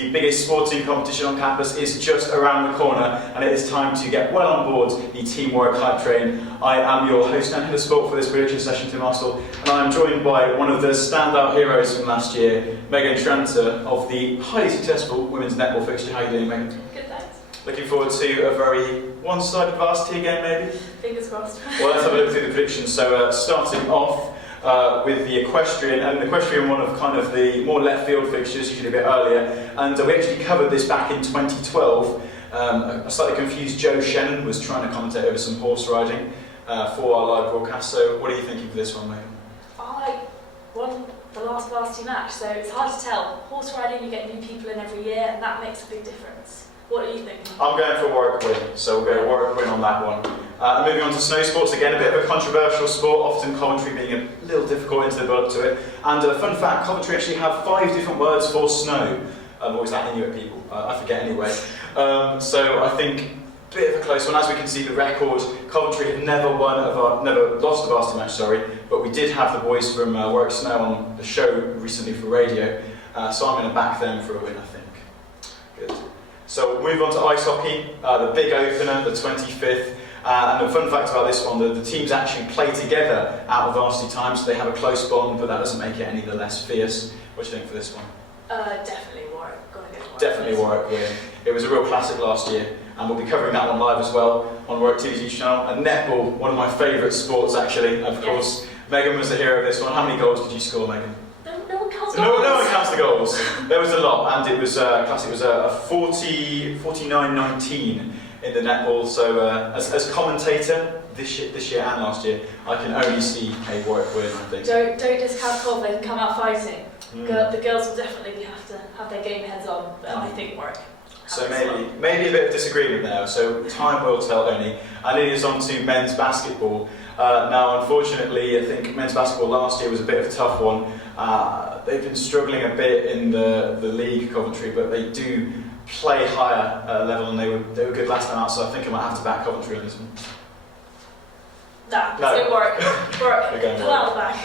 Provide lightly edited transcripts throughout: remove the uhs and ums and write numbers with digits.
the biggest sporting competition on campus is just around the corner, and it is time to get well on board the Teamwork Hype Train. I am your host and head of sport for this prediction session, Tim Arstall, and I am joined by one of the standout heroes from last year, Megan Tranter, of the highly successful women's netball fixture. How are you doing, Megan? Good, thanks. Looking forward to a very one-sided varsity again, maybe? Fingers crossed. Well, let's have a look through the predictions. So, starting off with the equestrian, and the equestrian, one of kind of the more left field fixtures, usually a bit earlier, and we actually covered this back in 2012. A slightly confused Joe Shannon was trying to commentate over some horse riding for our live broadcast. So, what are you thinking for this one, Megan? I won the last varsity match, so it's hard to tell. Horse riding, you get new people in every year, and that makes a big difference. What are you thinking? I'm going for Warwick win, so we'll go Warwick win on that one. Moving on to snow sports, again a bit of a controversial sport, often Coventry being a little difficult into the build-up to it. And fun fact, Coventry actually have 5 different words for snow. Or is that Inuit people? I forget anyway. So I think a bit of a close one. As we can see, the record, Coventry have never lost a varsity match, sorry, but we did have the boys from Warwick Snow on the show recently for radio, so I'm going to back them for a win, I think. Good. So we'll move on to ice hockey, the big opener, the 25th. And the fun fact about this one, the teams actually play together out of varsity time, so they have a close bond, but that doesn't make it any the less fierce. What do you think for this one? Definitely Warwick. Gotta go Warwick. Definitely Warwick win. It was a real classic last year, and we'll be covering that one live as well on Warwick TV's YouTube channel. And netball, one of my favourite sports actually, of course. Megan was the hero of this one. How many goals did you score, Megan? No one counts No goals. one counts the goals. There was a lot, and it was classic. It was a 49-19 in the netball. So as commentator this year and last year, I can only see a Warwick win, I think. Don't discount Cov, they can come out fighting. The girls will definitely have to have their game heads on, but I think Warwick. So maybe a bit of disagreement there, so time will tell only. And leading us on to men's basketball. Now, unfortunately, I think men's basketball last year was a bit of a tough one. They've been struggling a bit in the league, Coventry, but they do play higher level, and they were good last time out, so I think I might have to back Coventry on this one. Nah, let's go Warwick. Again, Pull out the back.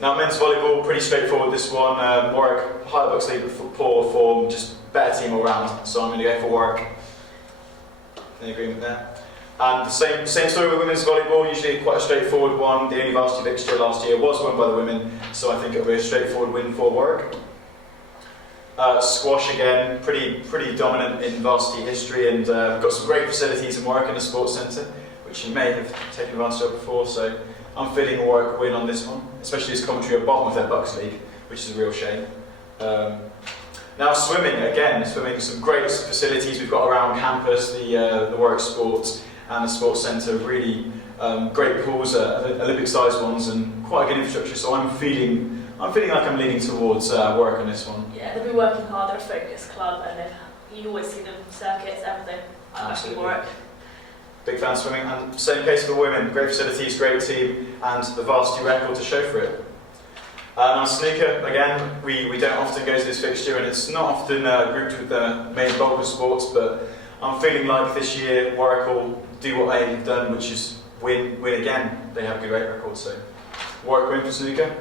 Now, men's volleyball, pretty straightforward this one. Warwick, higher Bucks League, poor form, just better team all round, so I'm going to go for Warwick. Any agreement there? And the same story with women's volleyball, usually quite a straightforward one. The only varsity fixture last year was won by the women, so I think it'll be a straightforward win for Warwick. Squash again, pretty dominant in varsity history, and we've got some great facilities in Warwick in the sports centre, which you may have taken advantage of before, so I'm feeling a Warwick win on this one, especially as Coventry are bottom of their Bucks League, which is a real shame. Now swimming, some great facilities we've got around campus, the Warwick Sports and the Sports Centre, really great pools, Olympic-sized ones, and quite a good infrastructure, so I'm feeling like I'm leaning towards Warwick on this one. Yeah, they've been working hard, they're a focused club, and you always see them circuits, everything. I'm actually Warwick. Big fan of swimming, and same case for women, great facilities, great team, and the varsity record to show for it. Now snooker, again, we don't often go to this fixture, and it's not often grouped with the main bulk of sports, but I'm feeling like this year Warwick will do what they've done, which is win again. They have a good record, so Warwick win for snooker.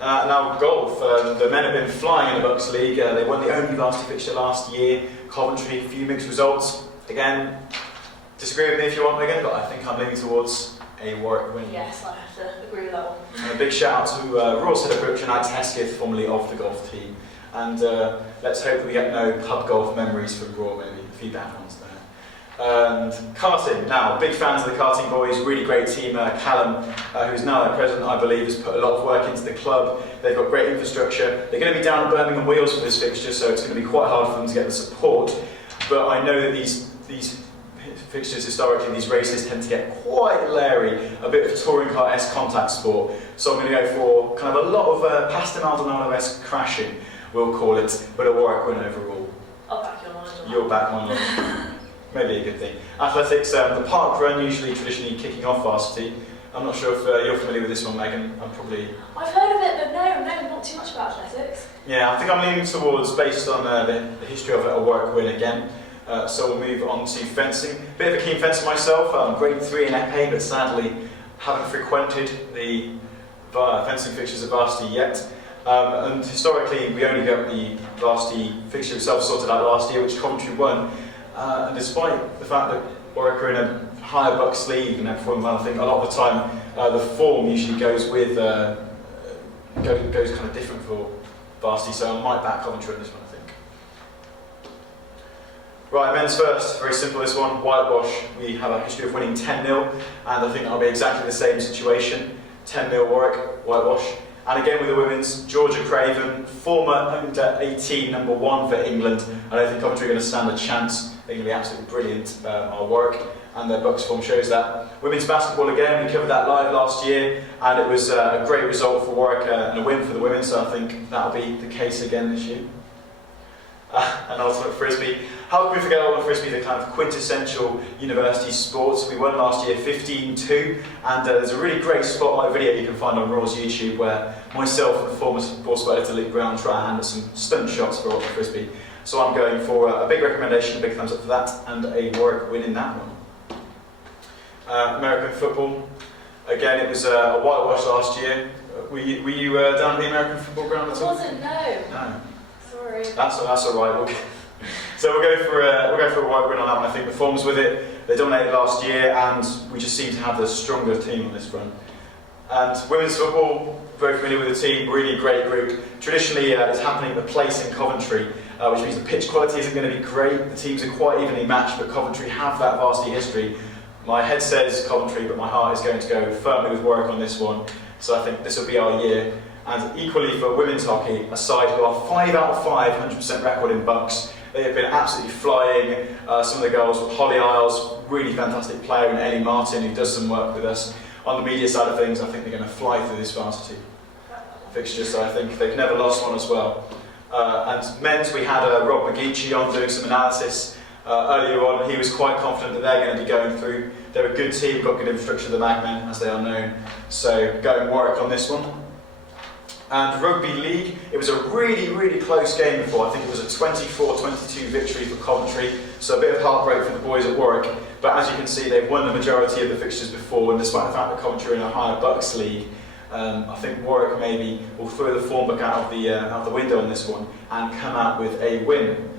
Now golf, the men have been flying in the Bucks League. They won the only varsity fixture last year. Coventry, a few mixed results. Again, disagree with me if you want, Megan, but I think I'm leaning towards a Warwick win. Yes, I have to agree with that one. And a big shout out to Royal Head of Production, Alex Hesketh, formerly of the golf team. And let's hope that we get no pub golf memories from Raw, maybe a few bad ones there. And karting, now, big fans of the karting boys, really great team. Callum, who's now their president, I believe, has put a lot of work into the club. They've got great infrastructure. They're going to be down at Birmingham Wheels for this fixture, so it's going to be quite hard for them to get the support. But I know that these fixtures, historically, these races tend to get quite leery, a bit of touring car-esque contact sport. So I'm going to go for kind of a lot of Pastor Maldonado-esque crashing, we'll call it, but a Warwick win overall. I'll back your knowledge on that. You'll back my knowledge. Maybe a good thing. Athletics, the park run, traditionally kicking off varsity. I'm not sure if you're familiar with this one, Megan. I've heard of it, but no, not too much about athletics. Yeah, I think I'm leaning towards, based on the history of it, a Warwick win again. So we'll move on to fencing. Bit of a keen fencer myself, grade 3 in épée, but sadly haven't frequented the fencing fixtures at Varsity yet. And historically, we only got the varsity fixture itself sorted out last year, which Coventry won. And despite the fact that Warwick are in a higher bucks league and they're performing well, I think a lot of the time the form usually goes with goes kind of different for varsity. So I might back Coventry on this one, I think. Right, men's first. Very simple. This one, whitewash. We have a history of winning 10-0, and I think that'll be exactly the same situation. 10-0 Warwick, whitewash. And again with the women's, Georgia Craven, former under-18 #1 for England. I don't think Coventry are going to stand a chance. They're going to be absolutely brilliant, our Warwick, and their Bucks form shows that. Women's basketball again, we covered that live last year, and it was a great result for Warwick and a win for the women, so I think that'll be the case again this year. And ultimate frisbee. How can we forget ultimate frisbee, the kind of quintessential university sports? We won last year 15-2, and there's a really great spotlight video you can find on Raw's YouTube where myself and the former sports editor Luke Brown try and handle some stunt shots for ultimate frisbee. So I'm going for a big recommendation, a big thumbs up for that, and a Warwick win in that one. American football. Again, it was a whitewash last year. Were you down at the American football ground at all? I wasn't, no. No. Sorry. That's all right. So we'll go for a white win on that one. I think the form's with it. They dominated last year, and we just seem to have the stronger team on this front. And women's football, very familiar with the team, really great group. Traditionally, it's happening at the place in Coventry, which means the pitch quality isn't going to be great. The teams are quite evenly matched, but Coventry have that varsity history. My head says Coventry, but my heart is going to go firmly with Warwick on this one. So I think this will be our year. And equally for women's hockey, a side who are 5 out of 5, 100% record in Bucks. They have been absolutely flying. Some of the girls, Holly Isles, really fantastic player, and Ellie Martin, who does some work with us. On the media side of things, I think they're going to fly through this varsity fixture, so I think they've never lost one as well. And men's, we had Rob McGeechee on doing some analysis earlier on. He was quite confident that they're going to be going through. They're a good team, got good infrastructure, the Magmen, as they are known. So going Warwick on this one. And rugby league, it was a really, really close game before. I think it was a 24-22 victory for Coventry, so a bit of heartbreak for the boys at Warwick. But as you can see, they've won the majority of the fixtures before, and despite the fact that Coventry are in a higher Bucks league, I think Warwick maybe will throw the form book out of the window on this one and come out with a win.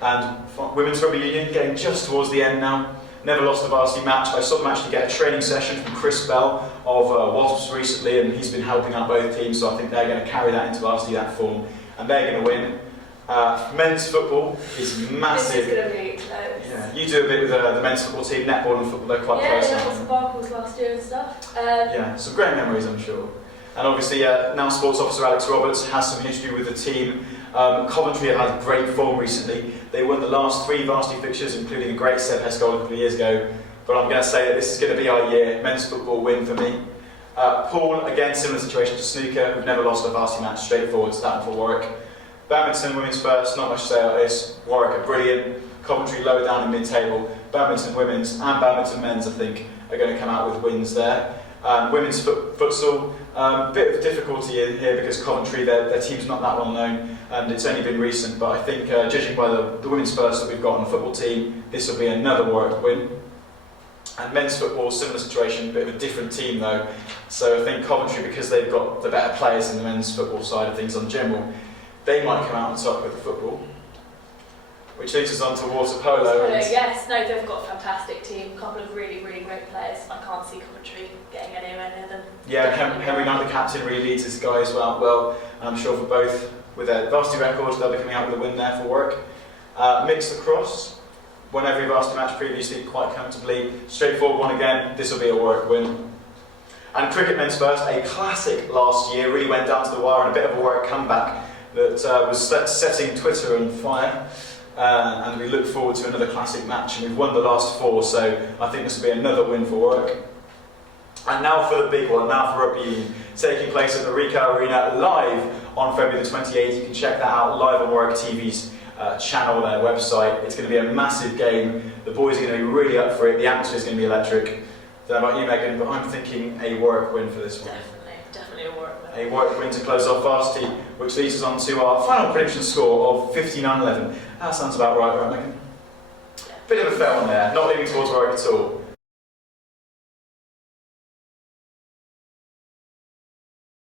And women's rugby union getting just towards the end now. Never lost a varsity match. I saw them actually get a training session from Chris Bell of Wasps recently, and he's been helping out both teams, so I think they're going to carry that into varsity, that form, and they're going to win. Men's football is massive. This is going to be close. Yeah, you do a bit with the men's football team, netball and football, they're quite close. Yeah, they had some sparkles last year and stuff. Yeah, some great memories, I'm sure. And obviously, now sports officer Alex Roberts has some history with the team. Coventry have had great form recently. They won the last 3 varsity fixtures, including a great Seb Hess goal a couple of years ago. But I'm going to say that this is going to be our year. Men's football win for me. Pool, again, similar situation to snooker. We've never lost a varsity match, straightforward, starting for Warwick. Badminton, women's first, not much to say about this. Warwick are brilliant. Coventry lower down in mid-table. Badminton women's and badminton men's, I think, are going to come out with wins there. Women's futsal, bit of difficulty in here because Coventry, their team's not that well known, and it's only been recent, but I think judging by the women's first that we've got on the football team, this will be another Warwick win. And men's football, similar situation, a bit of a different team though, so I think Coventry, because they've got the better players in the men's football side of things on general, they might come out on top with the football. Which leads us on to water polo. Yes, no, they've got a fantastic team, a couple of really, really great players. I can't see Coventry getting anywhere near them. Yeah, Henry Knight, the captain, really leads this guy as well. I'm sure for both, with their varsity records, they'll be coming out with a win there for Warwick. Mixed lacrosse, won every varsity match previously quite comfortably. Straightforward one again, this will be a Warwick win. And cricket men's first, a classic last year, really went down to the wire and a bit of a Warwick comeback that was setting Twitter on fire. And we look forward to another classic match, and we've won the last 4, so I think this will be another win for Warwick. And now for the big one, now for rugby union, taking place at the Ricoh Arena live on February the 28th. You can check that out live on Warwick TV's channel, their website. It's going to be a massive game. The boys are going to be really up for it. The atmosphere is going to be electric. Don't know about you, Megan, but I'm thinking a Warwick win for this one. Definitely a Warwick win. A Warwick win to close off varsity, which leads us on to our final prediction score of 59-11. That sounds about right, Megan? Yeah. Bit of a fail on there, not leaning towards Warwick at all.